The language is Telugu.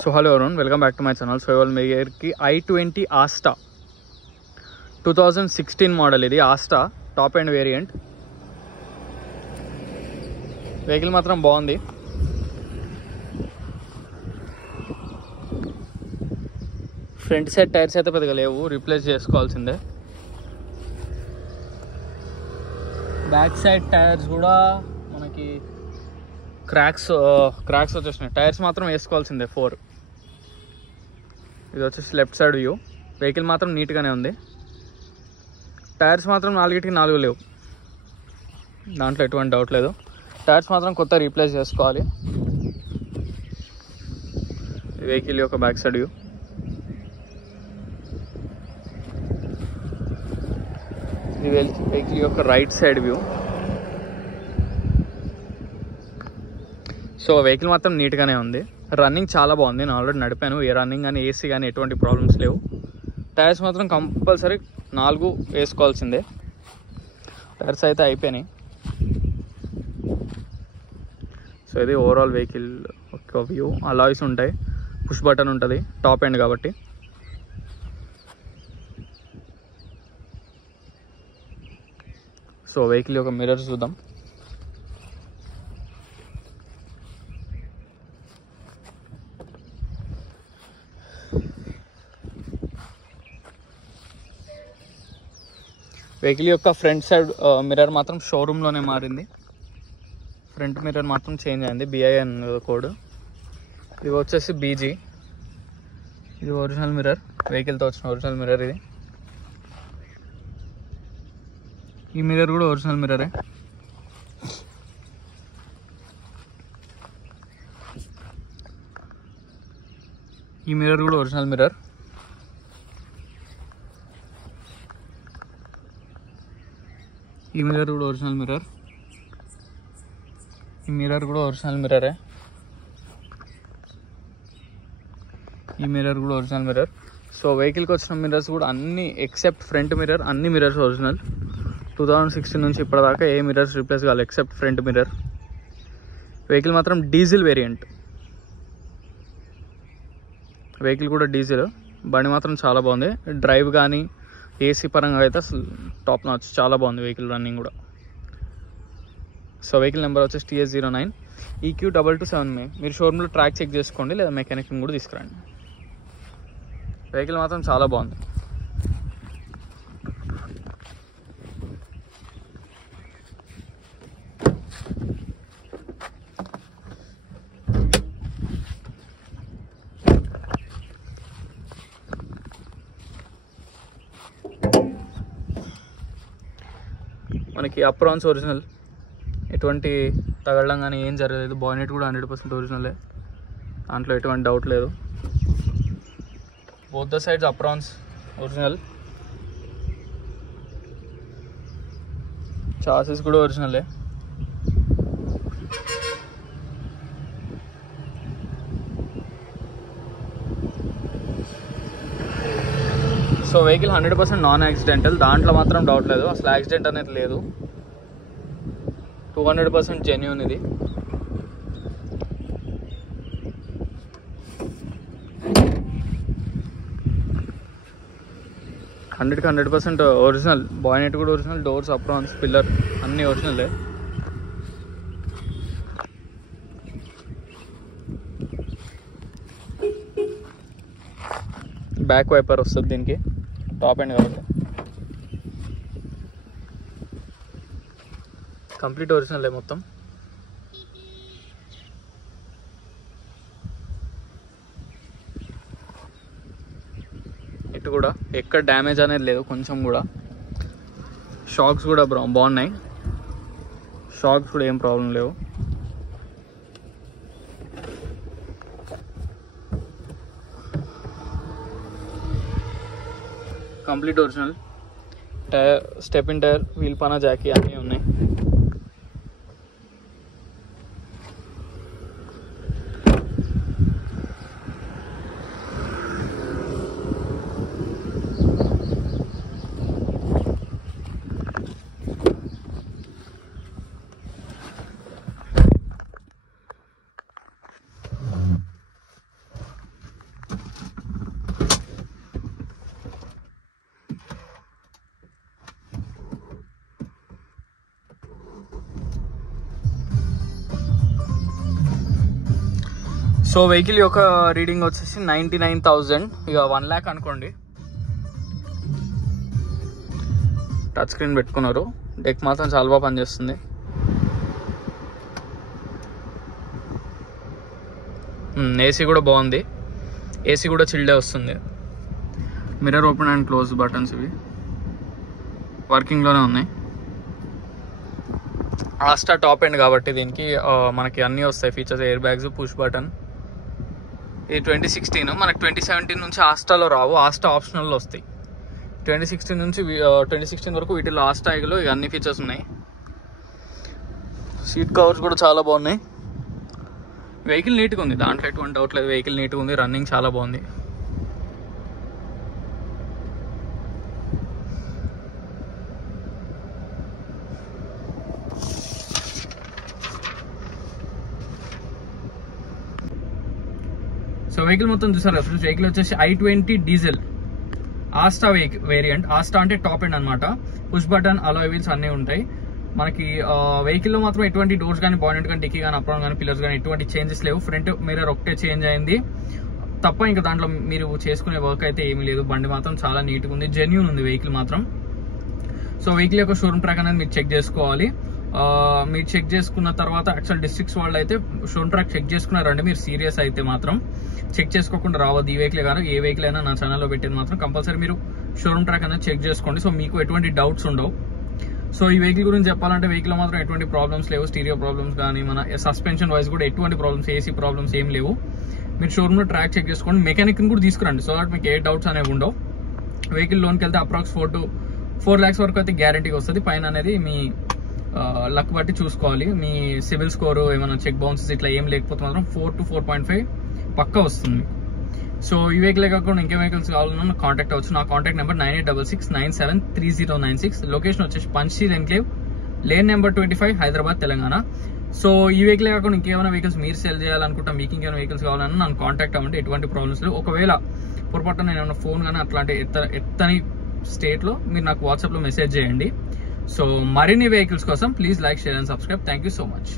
So hello everyone, welcome back to my channel. So ivaal mee ki i20 Asta 2016 model idi Asta top end variant. Vehicle మాత్రం బాగుంది. ఫ్రంట్ సైడ్ టైర్స్ అయితే పెద్దగా లేవు, రీప్లేస్ చేసుకోవాల్సిందే. బ్యాక్ సైడ్ టైర్స్ కూడా మనకి క్రాక్స్ వచ్చేసినాయి. టైర్స్ మాత్రం వేసుకోవాల్సిందే 4. ఇది వచ్చేసి లెఫ్ట్ సైడ్ వ్యూ. వెహికల్ మాత్రం నీట్గానే ఉంది. టైర్స్ మాత్రం 4కి 4 లేవు, దాంట్లో ఎటువంటి డౌట్ లేదు. టైర్స్ మాత్రం కొత్త రీప్లేస్ చేసుకోవాలి. వెహికల్ యొక్క బ్యాక్ సైడ్ వ్యూ. ఇది వెహికల్ యొక్క right side view. So vehicle మాత్రం నీట్గానే ఉంది. రన్నింగ్ చాలా బాగుంది. నేను ఆల్రెడీ నడిపాను. ఏ రన్నింగ్ కానీ ఏసీ కానీ ఎటువంటి ప్రాబ్లమ్స్ లేవు. టైర్స్ మాత్రం కంపల్సరీ 4 వేసుకోవాల్సిందే. టైర్స్ అయితే అయిపోయినాయి. సో ఇది ఓవరాల్ వెహికల్ ఒక వ్యూ. అలాయ్స్ ఉంటాయి, పుష్ బటన్ ఉంటుంది, టాప్ ఎండ్ కాబట్టి. సో వెహికల్ యొక్క మిర్రర్స్ చూద్దాం. వెహికల్ యొక్క ఫ్రంట్ సైడ్ మిర్రర్ మాత్రం షోరూంలోనే మారింది. ఫ్రంట్ మిర్రర్ మాత్రం చేంజ్ అయింది. BIN code. ఇది వచ్చేసి BG. ఇది ఒరిజినల్ మిర్రర్, వెహికల్తో వచ్చిన ఒరిజినల్ మిర్రర్ ఇది. ఈ మిర్రర్ కూడా ఒరిజినల్ మిర్రరే. ఈ మిర్రర్ కూడా ఒరిజినల్ మిర్రర్. ఈ మిర్రర్ కూడా ఒరిజినల్ మిర్రర్. ఈ మిర్రర్ కూడా ఒరిజినల్ మిర్రరే. ఈ మిర్రర్ కూడా ఒరిజినల్ మిర్రర్. సో వెహికల్కి వచ్చిన మిర్రర్స్ కూడా అన్ని ఎక్సెప్ట్ ఫ్రంట్ మిర్రర్, అన్ని మిర్రర్స్ ఒరిజినల్. 2016 నుంచి ఇప్పటిదాకా ఏ మిర్రర్స్ రీప్లేస్ కావాలి ఎక్సెప్ట్ ఫ్రంట్ మిర్రర్. వెహికల్ మాత్రం డీజిల్ వేరియంట్. వెహికల్ కూడా డీజిల్. బండి మాత్రం చాలా బాగుంది. డ్రైవ్ కానీ ఏసీ పరంగా అయితే అసలు టాప్ నాచ్, చాలా బాగుంది వెహికల్ రన్నింగ్ కూడా. సో వెహికల్ నెంబర్ వచ్చేసి TS09 EQ227. మీరు షోరూంలో ట్రాక్ చెక్ చేసుకోండి, లేదా మెకానిక్ని కూడా తీసుకురండి. వెహికల్ మాత్రం చాలా బాగుంది. మనకి అప్రాన్స్ ఒరిజినల్, ఎటువంటి తగలడం కానీ ఏం జరగలేదు. బానెట్ కూడా 100% ఒరిజినలే, దాంట్లో ఎటువంటి డౌట్ లేదు. Both the sides aprons original. Chassis కూడా ఒరిజినలే. సో వెహికల్ 100% నాన్ యాక్సిడెంటల్, దాంట్లో మాత్రం డౌట్ లేదు. అసలు యాక్సిడెంట్ అనేది లేదు. 200% జెన్యూన్ ఇది. హండ్రెడ్కి 100% ఒరిజినల్. బానెట్ కూడా ఒరిజినల్, డోర్స్, అప్రాన్స్, పిల్లర్ అన్నీ ఒరిజినలే. బ్యాక్ వైపర్ వస్తుంది దీనికి, టాప్ ఎండ్ కాబట్టి. కంప్లీట్ ఒరిజినలే మొత్తం. ఇటు కూడా ఎక్కడ డ్యామేజ్ అనేది లేదు కొంచెం కూడా. షాక్స్ కూడా బాగున్నాయి. షాక్స్ కూడా ఏం ప్రాబ్లం లేవు. Complete original. Tyre, step in tyre, wheel పానా, జాకీ అన్నీ ఉన్నాయి. సో వెహికల్ యొక్క రీడింగ్ వచ్చేసి 99,000, ఇక 1 lakh అనుకోండి. టచ్ స్క్రీన్ పెట్టుకున్నారు. డెక్ మాత్రం చాలా బాగా పనిచేస్తుంది. ఏసీ కూడా బాగుంది. ఏసీ కూడా చిల్డే వస్తుంది. Mirror open and close buttons ఇవి వర్కింగ్లోనే ఉన్నాయి. ఆస్టా టాప్ ఎండ్ కాబట్టి దీనికి మనకి అన్నీ వస్తాయి features. Air bags, push button. ఇది 2016. మనకి 2017 నుంచి ఆస్టాలో రావు, ఆస్టా ఆప్షనల్లో వస్తాయి. 2016 నుంచి 2016 వరకు వీటిలో ఆస్టాలో ఇక అన్ని ఫీచర్స్ ఉన్నాయి. సీట్ కవర్స్ కూడా చాలా బాగున్నాయి. వెహికల్ నీట్గా ఉంది, దాంట్లో ఎటువంటి డౌట్ లేదు. వెహికల్ నీట్గా ఉంది, రన్నింగ్ చాలా బాగుంది. సో వెహికల్ మొత్తం చూసారు. వెహికల్ వచ్చేసి i20 diesel Asta variant. Asta అంటే టాప్ ఎండ్ అనమాట. పుష్ బటన్, అలాయ్ వీల్స్ అన్నీ ఉంటాయి మనకి. వెహికల్లో మాత్రం ఎటువంటి డోర్స్ కానీ, బానెట్ కానీ, డిక్కీ కానీ, అప్రాన్ కానీ, పిల్లర్స్ కానీ ఎటువంటి చేంజెస్ లేవు. ఫ్రంట్ మిర్రర్ ఒకటే చేంజ్ అయింది తప్ప ఇంకా దాంట్లో మీరు చేసుకునే వర్క్ అయితే ఏమీ లేదు. బండి మాత్రం చాలా నీట్గా ఉంది, జెన్యూన్ ఉంది వెహికల్ మాత్రం. సో వెహికల్ యొక్క షోరూమ్ ట్రాక్ అనేది మీరు చెక్ చేసుకోవాలి. మీరు చెక్ చేసుకున్న తర్వాత యాక్చువల్ డిస్ట్రిక్ట్స్ వాళ్ళు అయితే షోరూమ్ ట్రాక్ చెక్ చేసుకున్నారండి. మీరు సీరియస్ అయితే మాత్రం చెక్ చేసుకోకుండా రావద్దు. ఈ వెహికల్ కానీ ఏ వెహికల్ అయినా నా ఛానల్లో పెట్టేది మాత్రం కంపల్సరీ మీరు షోరూమ్ ట్రాక్ అనేది చెక్ చేసుకోండి. సో మీకు ఎటువంటి డౌట్స్ ఉండవు. సో ఈ వెహికల్ గురించి చెప్పాలంటే వెహికల్ మాత్రం ఎటువంటి ప్రాబ్లమ్స్ లేవు. స్టీరియో ప్రాబ్లమ్స్ కానీ, మన సస్పెన్షన్ వైజ్ కూడా ఎటువంటి ప్రాబ్లమ్స్, ఏసీ ప్రాబ్లమ్స్ ఏం లేవు. మీరు షోరూమ్లో ట్రాక్ చెక్ చేసుకోండి. మెకానిక్ని కూడా తీసుకురండి, సో దట్ మీకు ఏ డౌట్స్ అనేవి ఉండవు. వెహికల్ లోన్కి వెళ్తే అప్రాక్స్ 4 lakhs వరకు అయితే గ్యారంటీగా వస్తుంది. పైన అనేది మీ లక్ బట్టి చూసుకోవాలి. మీ సివిల్ స్కోరు ఏమైనా చెక్ బౌన్సెస్ ఇట్లా ఏం లేకపోతే మాత్రం 4 to 4.5 పక్కా వస్తుంది. సో ఈ వెహికల్ కాకుండా ఇంకే వెహికల్స్ కావాలన్నా కాంటాక్ట్ అవ్వచ్చు. నా కాంటాక్ట్ నెంబర్ 9866973096. లొకేషన్ వచ్చేసి Panjshir enclave, lane number 25, Hyderabad, Telangana. So ఈ వెహికల్ కాకుండా ఇంకేమైనా వెహికల్స్ మీరు సెల్ చేయాలనుకుంటా, మీకు ఇంకేమైనా వెహికల్స్ కావాలన్నా నన్ను కాంటాక్ట్ అవ్వండి. ఎటువంటి ప్రాబ్లమ్స్ లేవు. ఒకవేళ పొరపాటున నేను ఏమైనా ఫోన్ కానీ అట్లాంటి ఎత్తని స్టేట్లో మీరు నాకు వాట్సాప్లో మెసేజ్ చేయండి. సో మరిన్ని వెహికల్స్ కోసం please like, share and subscribe. Thank you so much.